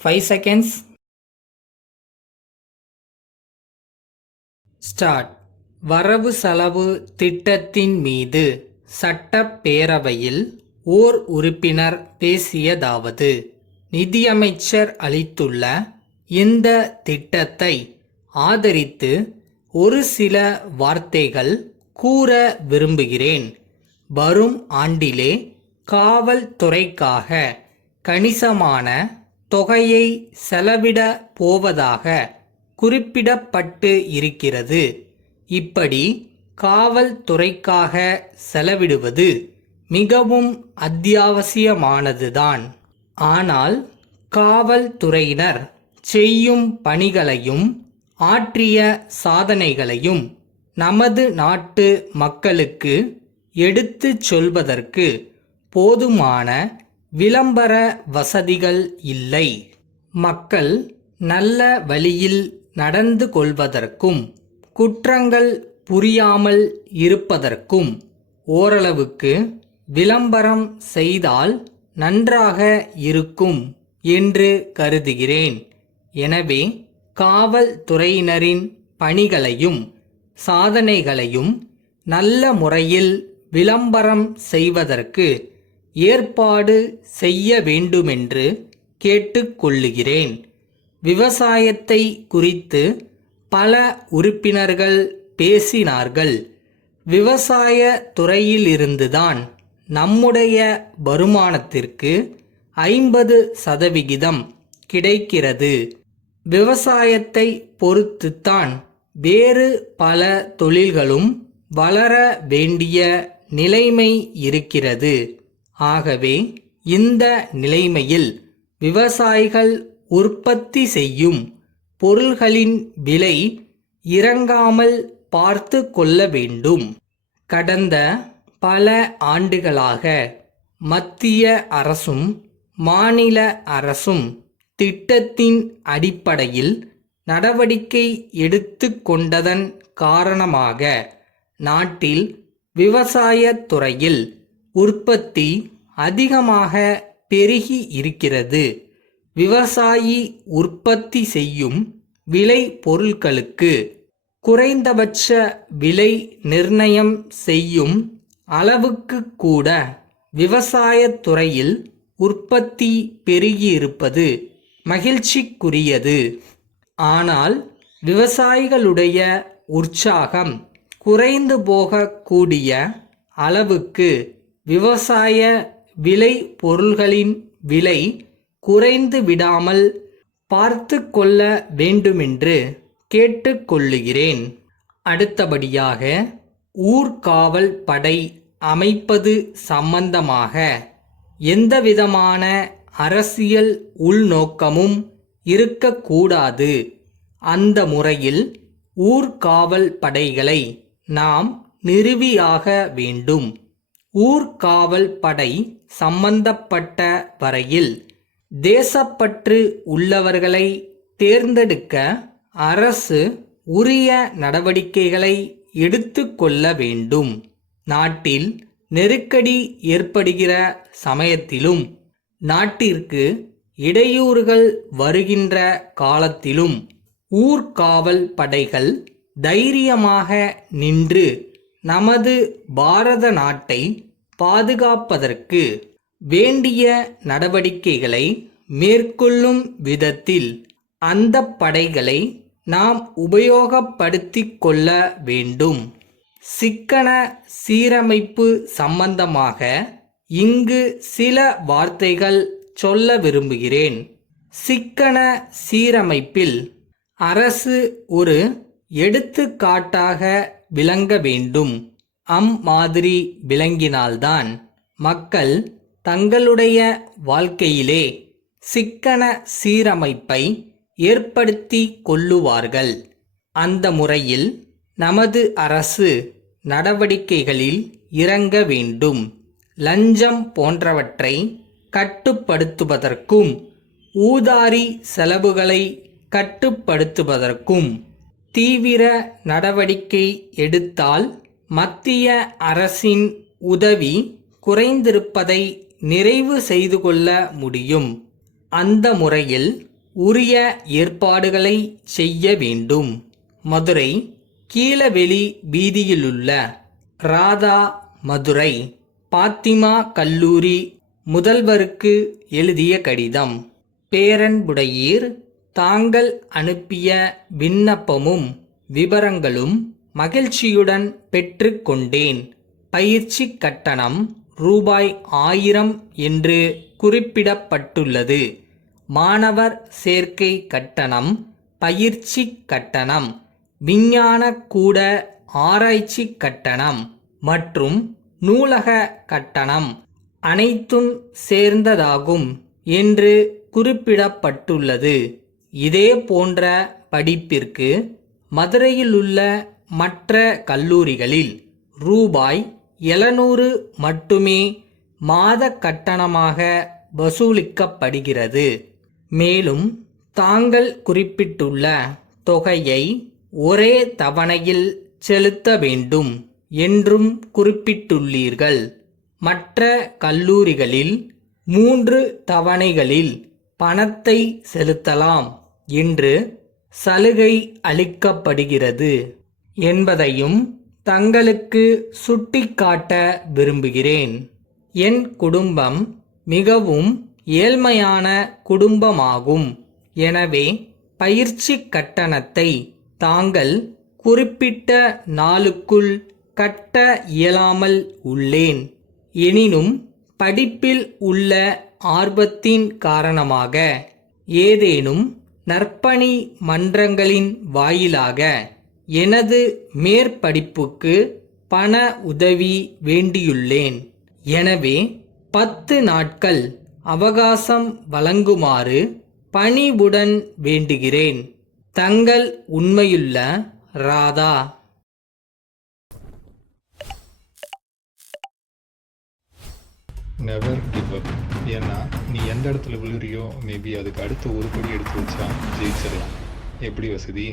5 seconds. Start. வரவு செலவு திட்டத்தின் மீது சட்டப்பேரவையில் ஓர் உறுப்பினர் பேசியதாவது: நிதியமைச்சர் அளித்துள்ள இந்த திட்டத்தை ஆதரித்து ஒரு சில வார்த்தைகள் கூற விரும்புகிறேன். வரும் ஆண்டிலே காவல்துறைக்காக கணிசமான தொகையை செலவிட போவதாக குறிப்பிடப்பட்டு இருக்கிறது. இப்படி காவல்துறைக்காக செலவிடுவது மிகவும் அத்தியாவசியமானதுதான். ஆனால் காவல்துறையினர் செய்யும் பணிகளையும் ஆற்றிய சாதனைகளையும் நமது நாட்டு மக்களுக்கு எடுத்துச் சொல்வதற்கு போதுமான விளம்பர வசதிகள் இல்லை. மக்கள் நல்ல வழியில் நடந்து கொள்வதற்கும் குற்றங்கள் புரியாமல் இருப்பதற்கும் ஓரளவுக்கு விளம்பரம் செய்தால் நன்றாக இருக்கும் என்று கருதுகிறேன். எனவே காவல்துறையினரின் பணிகளையும் சாதனைகளையும் நல்ல முறையில் விளம்பரம் செய்வதற்கு ஏற்பாடு செய்ய வேண்டுமென்று கேட்டுக்கொள்ளுகிறேன். விவசாயத்தை குறித்து பல உறுப்பினர்கள் பேசினார்கள். விவசாய துறையிலிருந்துதான் நம்முடைய வருமானத்திற்கு 50% கிடைக்கிறது. விவசாயத்தை பொறுத்துத்தான் வேறு பல தொழில்களும் வளர வேண்டிய நிலைமை இருக்கிறது. ஆகவே இந்த நிலைமையில் விவசாயிகள் உற்பத்தி செய்யும் பொருள்களின் விலை இறங்காமல் பார்த்து கொள்ள வேண்டும். கடந்த பல ஆண்டுகளாக மத்திய அரசும் மாநில அரசும் திட்டத்தின் அடிப்படையில் நடவடிக்கை எடுத்து கொண்டதன் காரணமாக நாட்டில் விவசாயத் துறையில் உற்பத்தி அதிகமாக பெருகி இருக்கிறது. விவசாயி உற்பத்தி செய்யும் விளை பொருட்களுக்கு குறைந்தபட்ச விலை நிர்ணயம் செய்யும் அளவுக்கு கூட விவசாயத் துறையில் உற்பத்தி பெருகியிருப்பது மகிழ்ச்சிக்குரியது. ஆனால் விவசாயிகளுடைய உற்சாகம் குறைந்து போகக்கூடிய அளவுக்கு விவசாய விளை பொருள்களின் விலை குறைந்து விடாமல் பார்த்து கொள்ள வேண்டுமென்று கேட்டுக்கொள்ளுகிறேன். அடுத்தபடியாக ஊர்காவல் படை அமைப்பது சம்பந்தமாக எந்தவிதமான அரசியல் உள்நோக்கமும் இருக்கக்கூடாது. அந்த முறையில் ஊர்காவல் படைகளை நாம் நிறுவியாக வேண்டும். ஊர்காவல் படை சம்பந்தப்பட்ட வரையில் தேசப்பற்று உள்ளவர்களை தேர்ந்தெடுக்க அரசு உரிய நடவடிக்கைகளை எடுத்துக்கொள்ள வேண்டும். நாட்டில் நெருக்கடி ஏற்படுகிற சமயத்திலும் நாட்டிற்கு இடையூறுகள் வருகின்ற காலத்திலும் ஊர்காவல் படைகள் தைரியமாக நின்று நமது பாரத நாட்டை பாதுகாப்பதற்கு வேண்டிய நடவடிக்கைகளை மேற்கொள்ளும் விதத்தில் அந்த படைகளை நாம் உபயோகப்படுத்திக் கொள்ள வேண்டும். சிக்கன சீரமைப்பு சம்பந்தமாக இங்கு சில வார்த்தைகள் சொல்ல விரும்புகிறேன். சிக்கன சீரமைப்பில் அரசு ஒரு எடுத்துக்காட்டாக விளங்க வேண்டும். அம்மாதிரி விளங்கினால்தான் மக்கள் தங்களுடைய வாழ்க்கையிலே சிக்கன சீரமைப்பை ஏற்படுத்தி கொள்ளுவார்கள். அந்த முறையில் நமது அரசு நடவடிக்கைகளில் இறங்க வேண்டும். லஞ்சம் போன்றவற்றை கட்டுப்படுத்துவதற்கும் ஊதாரி செலவுகளை கட்டுப்படுத்துவதற்கும் தீவிர நடவடிக்கை எடுத்தால் மத்திய அரசின் உதவி குறைந்திருப்பதை நிறைவு செய்து கொள்ள முடியும். அந்த முறையில் உரிய ஏற்பாடுகளை செய்ய வேண்டும். மதுரை கீழவெளி வீதியிலுள்ள ராதா மதுரை பாத்திமா கல்லூரி முதல்வருக்கு எழுதிய கடிதம். பேரன்புடையீர், தாங்கள் அனுப்பிய விண்ணப்பமும் விவரங்களும் மகிழ்ச்சியுடன் பெற்றுக்கொண்டேன். பயிற்சி கட்டணம் ரூபாய் 1000 என்று குறிப்பிடப்பட்டுள்ளது. மாணவர் சேர்க்கை கட்டணம், பயிற்சி கட்டணம், விஞ்ஞான கூட ஆராய்ச்சி கட்டணம் மற்றும் நூலக கட்டணம் அனைத்தும் சேர்ந்ததாகும் என்று குறிப்பிடப்பட்டுள்ளது. இதே போன்ற படிப்பிற்கு மதுரையிலுள்ள மற்ற கல்லூரிகளில் ரூபாய் 700 மட்டுமே மாத கட்டணமாக வசூலிக்கப்படுகிறது. மேலும் தாங்கள் குறிப்பிட்டுள்ள தொகையை ஒரே தவணையில் செலுத்த வேண்டும் என்றும் குறிப்பிட்டுள்ளீர்கள். மற்ற கல்லூரிகளில் 3 தவணைகளில் பணத்தை செலுத்தலாம் என்று சலுகை அளிக்கப்படுகிறது என்பதையும் தங்களுக்கு சுட்டிக்காட்ட விரும்புகிறேன். என் குடும்பம் மிகவும் ஏழ்மையான குடும்பமாகும். எனவே பயிற்சி கட்டணத்தை தாங்கள் குறிப்பிட்ட நாளுக்குள் கட்ட இயலாமல் உள்ளேன். எனினும் படிப்பில் உள்ள ஆர்வத்தின் காரணமாக ஏதேனும் நற்பணி மன்றங்களின் வாயிலாக எனது மேற்படிப்புக்கு பண உதவி வேண்டியுள்ளேன். எனவே 10 நாட்கள் அவகாசம் வழங்குமாறு பணிவுடன் வேண்டுகிறேன். தங்கள் உண்மையுள்ள ராதா. Never give up. ஏன்னா நீ எந்த இடத்துல விழுறியோ மேபி அதுக்கு அடுத்து ஒரு படி எடுத்து வச்சா ஜெயிச்சிடலாம். எப்படி வசதி?